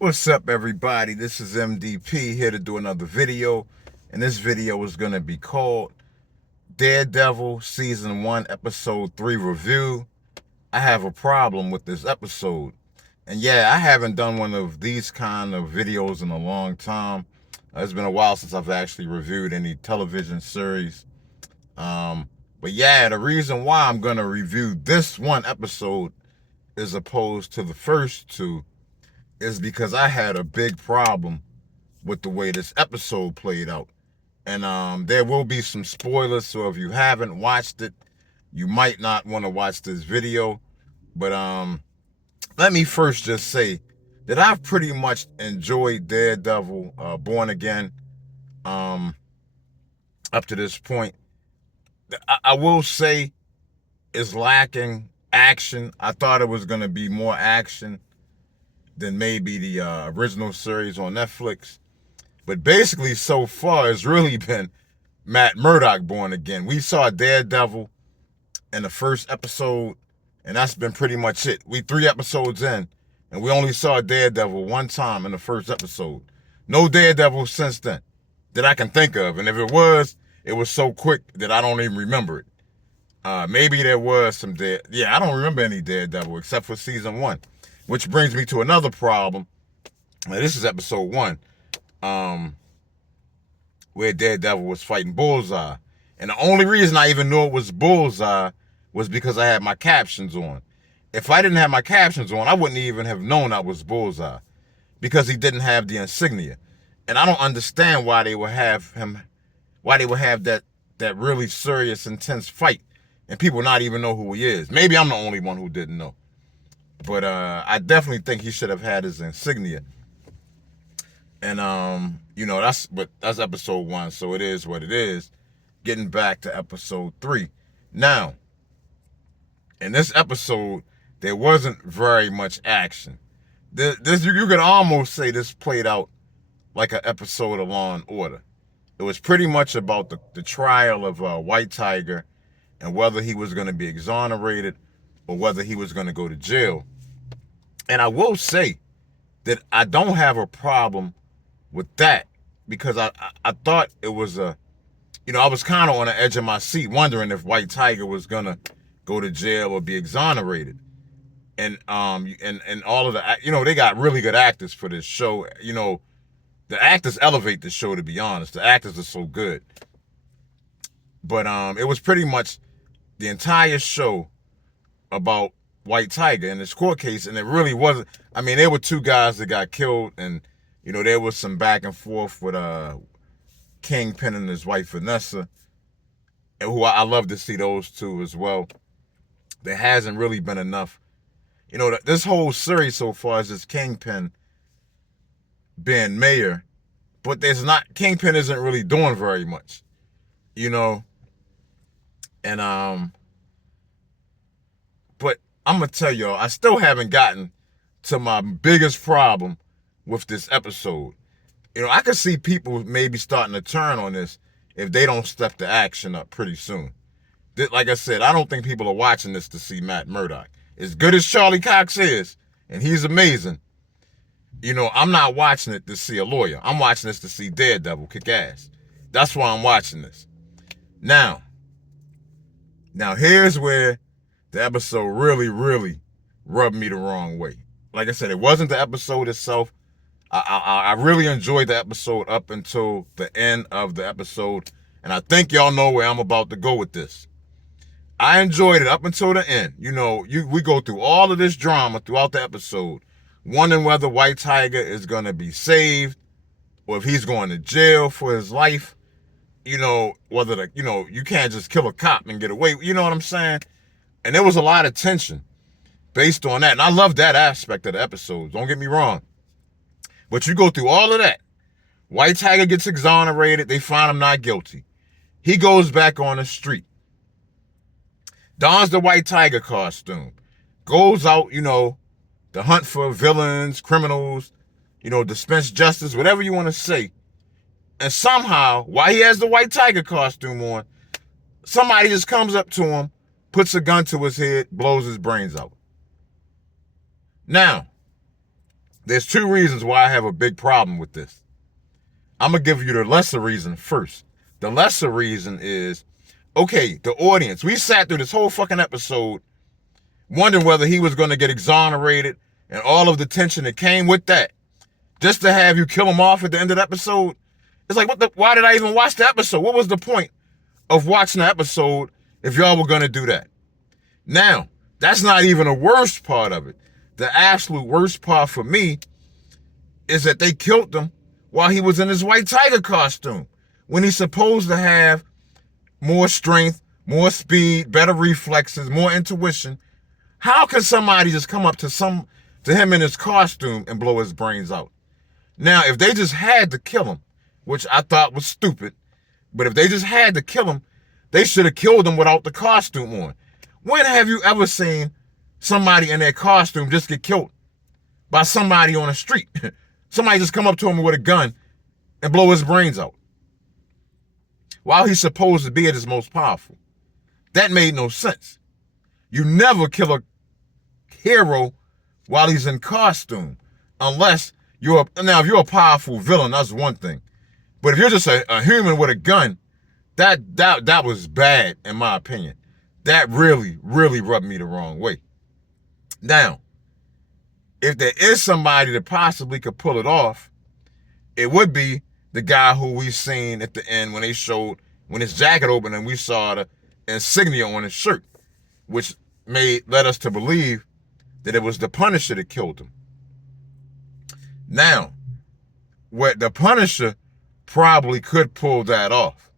What's up, everybody? This is MDP here to do another video, and this video is going to be called Daredevil Season 1 Episode 3 Review. I have a problem with this episode, and yeah, I haven't done one of these kind of videos in a long time. It's been a while since I've actually reviewed any television series. But yeah, the reason why I'm going to review this one episode as opposed to the first two is because I had a big problem with the way this episode played out. And there will be some spoilers, so if you haven't watched it, you might not want to watch this video. But let me first just say that I've pretty much enjoyed Daredevil Born Again up to this point. I will say it's lacking action. I thought it was going to be more action than maybe the original series on Netflix. But basically, so far, it's really been Matt Murdock Born Again. We saw Daredevil in the first episode, and that's been pretty much it. We 3 episodes in, and we only saw Daredevil one time in the first episode. No Daredevil since then that I can think of. And if it was so quick that I don't even remember it. Maybe there was some I don't remember any Daredevil except for season 1. Which brings me to another problem. Now, this is episode 1. Where Daredevil was fighting Bullseye. And the only reason I even knew it was Bullseye was because I had my captions on. If I didn't have my captions on, I wouldn't even have known I was Bullseye because he didn't have the insignia. And I don't understand why they would have that really serious, intense fight and people not even know who he is. Maybe I'm the only one who didn't know. But I definitely think he should have had his insignia. And that's episode 1, so it is what it is. Getting back to episode 3. Now, in this episode, there wasn't very much action. This you could almost say this played out like an episode of Law and Order. It was pretty much about the trial of White Tiger and whether he was going to be exonerated or whether he was going to go to jail. And I will say that I don't have a problem with that because I thought it was I was kind of on the edge of my seat wondering if White Tiger was going to go to jail or be exonerated. And all of the, they got really good actors for this show. The actors elevate the show, to be honest. The actors are so good. But it was pretty much the entire show about White Tiger and his court case, and it really wasn't. I mean, there were 2 guys that got killed, and there was some back and forth with Kingpin and his wife Vanessa, and who I love to see those 2 as well. There hasn't really been enough. This whole series so far is just Kingpin being mayor, but Kingpin isn't really doing very much, and but I'm gonna tell y'all, I still haven't gotten to my biggest problem with this episode. I could see people maybe starting to turn on this if they don't step the action up pretty soon. Like I said, I don't think people are watching this to see Matt Murdock. As good as Charlie Cox is, and he's amazing, I'm not watching it to see a lawyer. I'm watching this to see Daredevil kick ass. That's why I'm watching this. Now here's where the episode really, really rubbed me the wrong way. Like I said, it wasn't the episode itself. I really enjoyed the episode up until the end of the episode, and I think y'all know where I'm about to go with this. I enjoyed it up until the end. We go through all of this drama throughout the episode, wondering whether White Tiger is going to be saved or if he's going to jail for his life. Whether you can't just kill a cop and get away. You know what I'm saying? And there was a lot of tension based on that. And I love that aspect of the episodes. Don't get me wrong. But you go through all of that. White Tiger gets exonerated. They find him not guilty. He goes back on the street. Dons the White Tiger costume. Goes out, to hunt for villains, criminals, dispense justice, whatever you want to say. And somehow, while he has the White Tiger costume on, somebody just comes up to him, puts a gun to his head, blows his brains out. Now, There's two reasons why I have a big problem with this. I'm going to give you the lesser reason first. The lesser reason is, okay, the audience, we sat through this whole fucking episode wondering whether he was going to get exonerated and all of the tension that came with that, just to have you kill him off at the end of the episode. It's like, why did I even watch the episode? What was the point of watching the episode if y'all were going to do that? Now, that's not even the worst part of it. The absolute worst part for me is that they killed him while he was in his white tiger costume, when he's supposed to have more strength, more speed, better reflexes, more intuition. How can somebody just come up to him in his costume and blow his brains out? Now, if they just had to kill him, which I thought was stupid, but if they just had to kill him, they should have killed him without the costume on. When have you ever seen somebody in their costume just get killed by somebody on the street? Somebody just come up to him with a gun and blow his brains out while he's supposed to be at his most powerful. That made no sense. You never kill a hero while he's in costume, unless now if you're a powerful villain, that's one thing. But if you're just a human with a gun, that was bad in my opinion. That really, really rubbed me the wrong way. Now, if there is somebody that possibly could pull it off, it would be the guy who we seen at the end when his jacket opened and we saw the insignia on his shirt, which led us to believe that it was the Punisher that killed him. Now, what the Punisher probably could pull that off.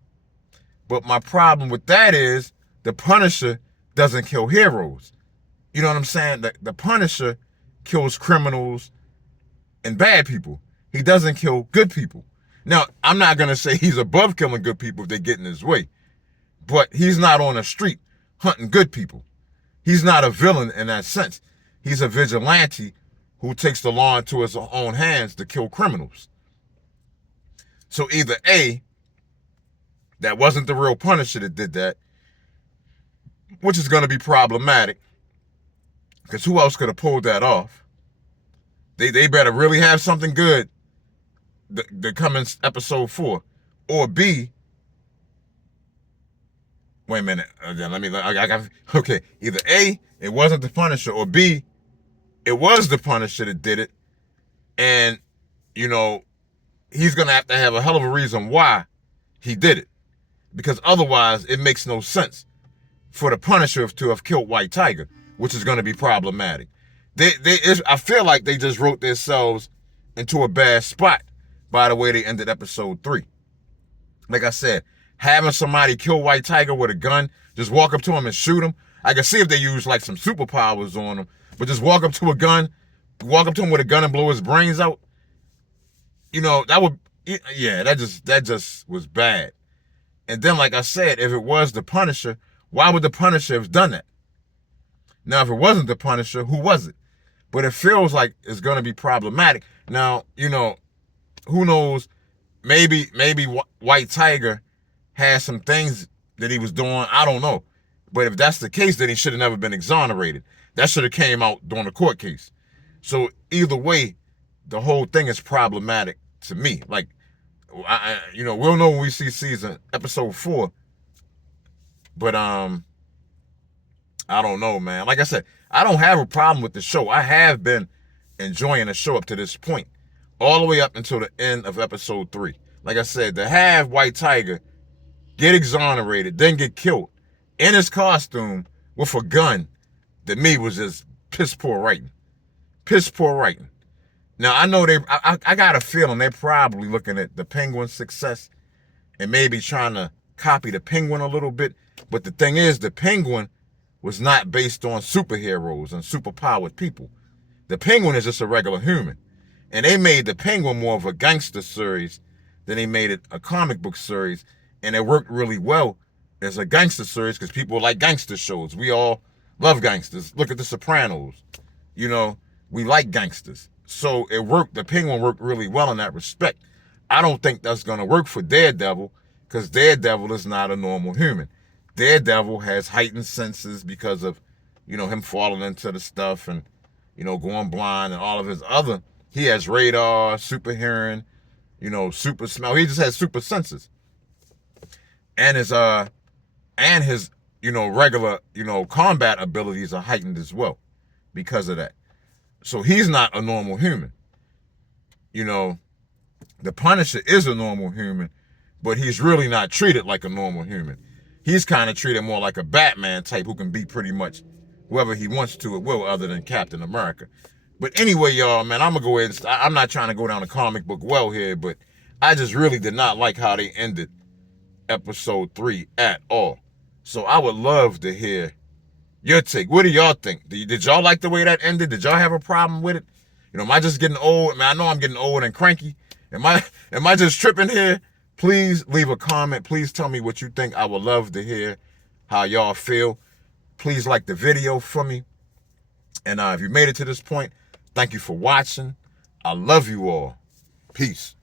But my problem with that is the Punisher doesn't kill heroes. You know what I'm saying? The Punisher kills criminals and bad people. He doesn't kill good people. Now, I'm not going to say he's above killing good people if they get in his way, but he's not on the street hunting good people. He's not a villain in that sense. He's a vigilante who takes the law into his own hands to kill criminals. So either A, that wasn't the real Punisher that did that, which is going to be problematic, because who else could have pulled that off? They better really have something good that come in episode 4. Or B, wait a minute, okay, either A, it wasn't the Punisher, or B, it was the Punisher that did it, and, you know, he's going to have a hell of a reason why he did it, because otherwise it makes no sense for the Punisher to have killed White Tiger, which is going to be problematic. I feel like they just wrote themselves into a bad spot by the way they ended episode 3. Like I said, having somebody kill White Tiger with a gun, just walk up to him and shoot him. I can see if they use like some superpowers on him, but just walk up to him with a gun and blow his brains out. You know, that just was bad. And then, like I said, if it was the Punisher, why would the Punisher have done that? Now, if it wasn't the Punisher, who was it? But it feels like it's going to be problematic. Now, you know, who knows? Maybe White Tiger has some things that he was doing. I don't know. But if that's the case, then he should have never been exonerated. That should have came out during the court case. So either way, the whole thing is problematic to me. Like, we'll know when we see episode 4. But I don't know, man. Like I said, I don't have a problem with the show. I have been enjoying the show up to this point, all the way up until the end of episode 3. Like I said, to have White Tiger get exonerated, then get killed in his costume with a gun, to me was just piss poor writing. Piss poor writing. Now, I know I got a feeling they're probably looking at the Penguin's success and maybe trying to copy the Penguin a little bit. But the thing is, the Penguin was not based on superheroes and superpowered people. The Penguin is just a regular human. And they made the Penguin more of a gangster series than they made it a comic book series. And it worked really well as a gangster series because people like gangster shows. We all love gangsters. Look at The Sopranos. You know, we like gangsters. So it worked. The Penguin worked really well in that respect. I don't think that's going to work for Daredevil because Daredevil is not a normal human. Daredevil has heightened senses because of, him falling into the stuff and, going blind and all of his other He has radar, super hearing, super smell. He just has super senses. And his regular, combat abilities are heightened as well because of that. So he's not a normal human. The Punisher is a normal human, but he's really not treated like a normal human. He's kind of treated more like a Batman type who can be pretty much whoever he wants to at will, other than Captain America. But anyway, y'all, man, I'm going to go ahead and I'm not trying to go down the comic book well here, but I just really did not like how they ended episode 3 at all. So I would love to hear your take. What do y'all think? Did y'all like the way that ended? Did y'all have a problem with it? Am I just getting old? Man, I know I'm getting old and cranky. Am I just tripping here? Please leave a comment. Please tell me what you think. I would love to hear how y'all feel. Please like the video for me. And if you made it to this point, thank you for watching. I love you all. Peace.